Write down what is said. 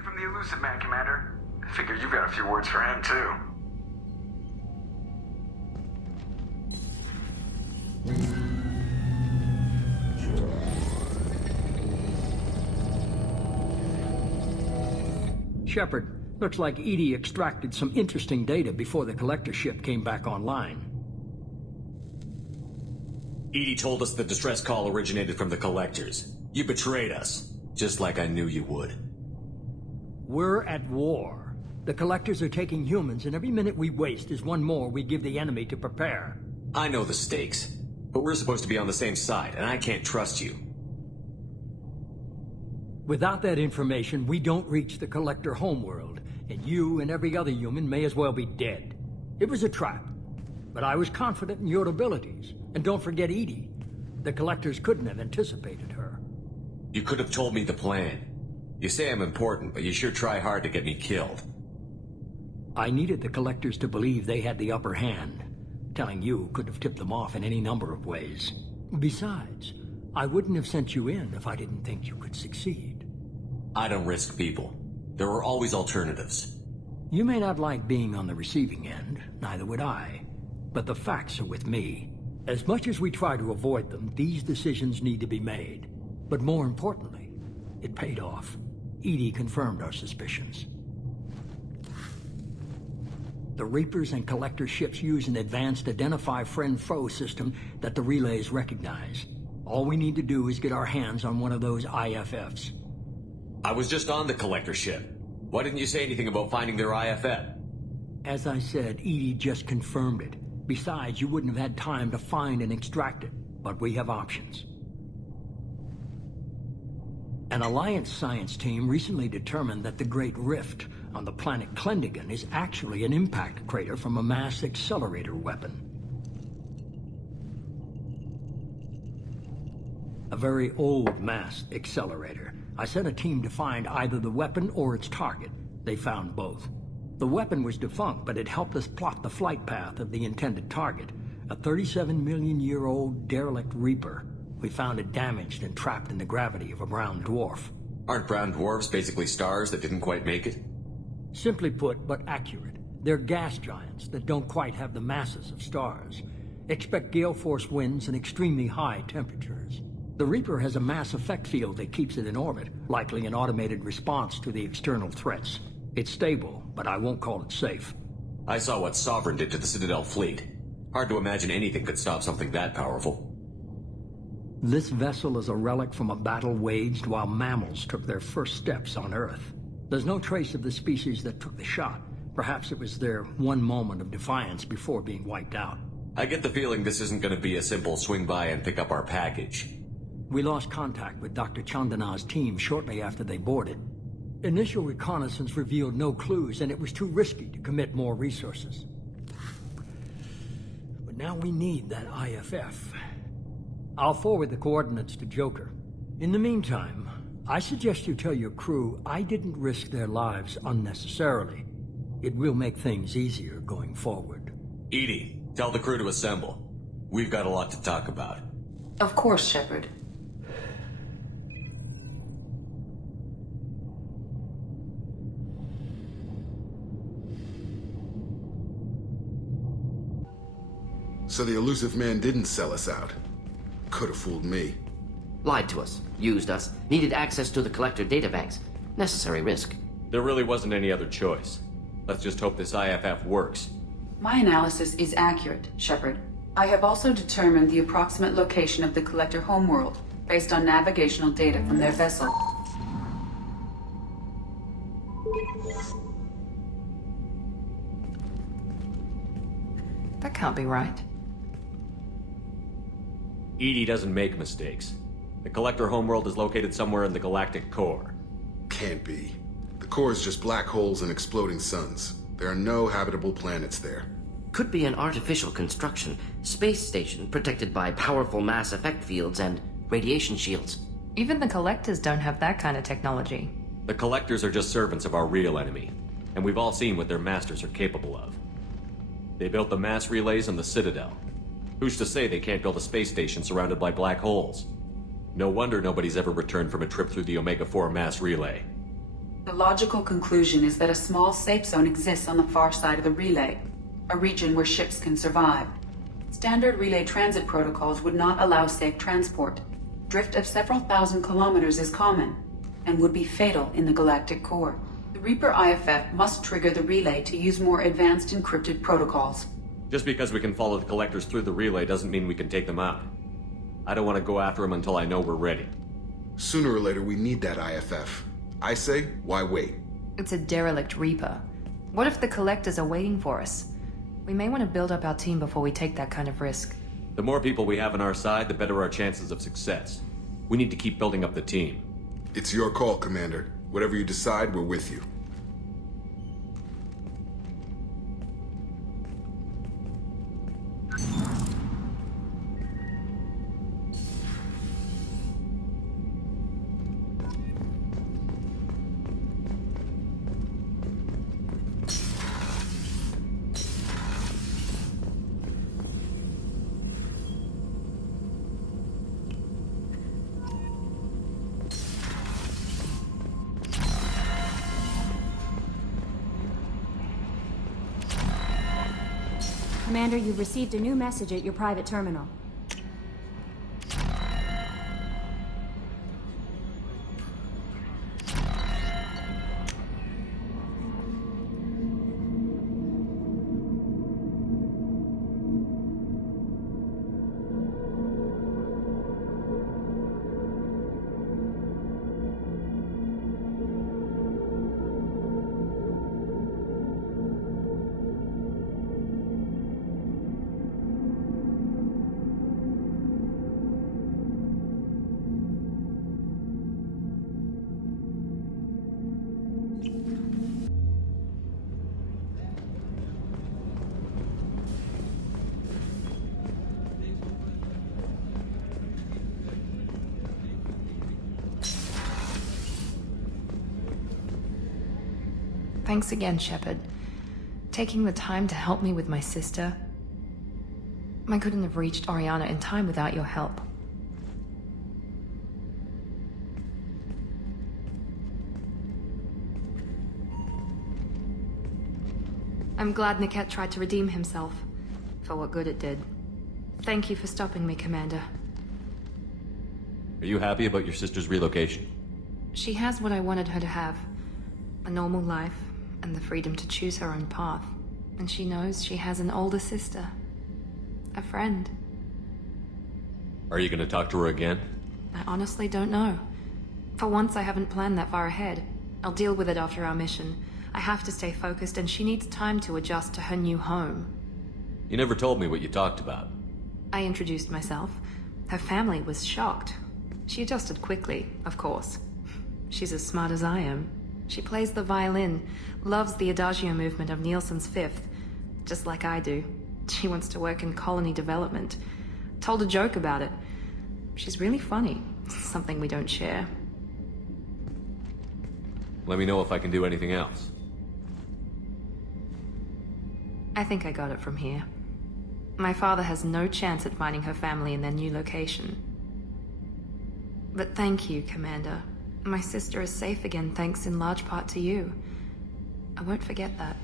in from the Elusive Man, Commander. Figure you've got a few words for him, too. Shepard, looks like Edie extracted some interesting data before the collector ship came back online. Edie told us the distress call originated from the collectors. You betrayed us, just like I knew you would. We're at war. The collectors are taking humans, and every minute we waste is one more we give the enemy to prepare. I know the stakes, but we're supposed to be on the same side, and I can't trust you. Without that information, we don't reach the collector homeworld, and you and every other human may as well be dead. It was a trap, but I was confident in your abilities. And don't forget Edie. The collectors couldn't have anticipated her. You could have told me the plan. You say I'm important, but you sure try hard to get me killed. I needed the collectors to believe they had the upper hand. Telling you could have tipped them off in any number of ways. Besides, I wouldn't have sent you in if I didn't think you could succeed. I don't risk people. There are always alternatives. You may not like being on the receiving end, neither would I. But the facts are with me. As much as we try to avoid them, these decisions need to be made. But more importantly, it paid off. Edie confirmed our suspicions. The Reapers and Collector ships use an advanced Identify Friend-Foe system that the relays recognize. All we need to do is get our hands on one of those IFFs. I was just on the Collector ship. Why didn't you say anything about finding their IFF? As I said, Edie just confirmed it. Besides, you wouldn't have had time to find and extract it. But we have options. An Alliance science team recently determined that the Great Rift on the planet Klendigan is actually an impact crater from a mass accelerator weapon. A very old mass accelerator. I sent a team to find either the weapon or its target. They found both. The weapon was defunct, but it helped us plot the flight path of the intended target, a 37-million-year-old derelict Reaper. We found it damaged and trapped in the gravity of a brown dwarf. Aren't brown dwarfs basically stars that didn't quite make it? Simply put, but accurate. They're gas giants that don't quite have the masses of stars. Expect gale force winds and extremely high temperatures. The Reaper has a mass effect field that keeps it in orbit, likely an automated response to the external threats. It's stable, but I won't call it safe. I saw what Sovereign did to the Citadel fleet. Hard to imagine anything could stop something that powerful. This vessel is a relic from a battle waged while mammals took their first steps on Earth. There's no trace of the species that took the shot. Perhaps it was their one moment of defiance before being wiped out. I get the feeling this isn't going to be a simple swing by and pick up our package. We lost contact with Dr. Chandana's team shortly after they boarded. Initial reconnaissance revealed no clues, and it was too risky to commit more resources. But now we need that IFF. I'll forward the coordinates to Joker. In the meantime, I suggest you tell your crew I didn't risk their lives unnecessarily. It will make things easier going forward. Edie, tell the crew to assemble. We've got a lot to talk about. Of course, Shepard. So the Elusive Man didn't sell us out. Could have fooled me. Lied to us, used us, needed access to the Collector databanks. Necessary risk. There really wasn't any other choice. Let's just hope this IFF works. My analysis is accurate, Shepard. I have also determined the approximate location of the Collector homeworld based on navigational data from their vessel. That can't be right. Edie doesn't make mistakes. The Collector homeworld is located somewhere in the galactic core. Can't be. The core is just black holes and exploding suns. There are no habitable planets there. Could be an artificial construction, space station protected by powerful mass effect fields and radiation shields. Even the Collectors don't have that kind of technology. The Collectors are just servants of our real enemy, and we've all seen what their masters are capable of. They built the mass relays on the Citadel. Who's to say they can't build a space station surrounded by black holes? No wonder nobody's ever returned from a trip through the Omega-4 mass relay. The logical conclusion is that a small safe zone exists on the far side of the relay, a region where ships can survive. Standard relay transit protocols would not allow safe transport. Drift of several thousand kilometers is common, and would be fatal in the galactic core. The Reaper IFF must trigger the relay to use more advanced encrypted protocols. Just because we can follow the collectors through the relay doesn't mean we can take them out. I don't want to go after them until I know we're ready. Sooner or later, we need that IFF. I say, why wait? It's a derelict Reaper. What if the collectors are waiting for us? We may want to build up our team before we take that kind of risk. The more people we have on our side, the better our chances of success. We need to keep building up the team. It's your call, Commander. Whatever you decide, we're with you. Commander, you've received a new message at your private terminal. Thanks again, Shepard. Taking the time to help me with my sister. I couldn't have reached Oriana in time without your help. I'm glad Niket tried to redeem himself, for what good it did. Thank you for stopping me, Commander. Are you happy about your sister's relocation? She has what I wanted her to have. A normal life, and the freedom to choose her own path. And she knows she has an older sister. A friend. Are you going to talk to her again? I honestly don't know. For once, I haven't planned that far ahead. I'll deal with it after our mission. I have to stay focused, and she needs time to adjust to her new home. You never told me what you talked about. I introduced myself. Her family was shocked. She adjusted quickly, of course. She's as smart as I am. She plays the violin, loves the Adagio movement of Nielsen's Fifth, just like I do. She wants to work in colony development. Told a joke about it. She's really funny. Something we don't share. Let me know if I can do anything else. I think I got it from here. My father has no chance at finding her family in their new location. But thank you, Commander. My sister is safe again thanks in large part to you. I won't forget that.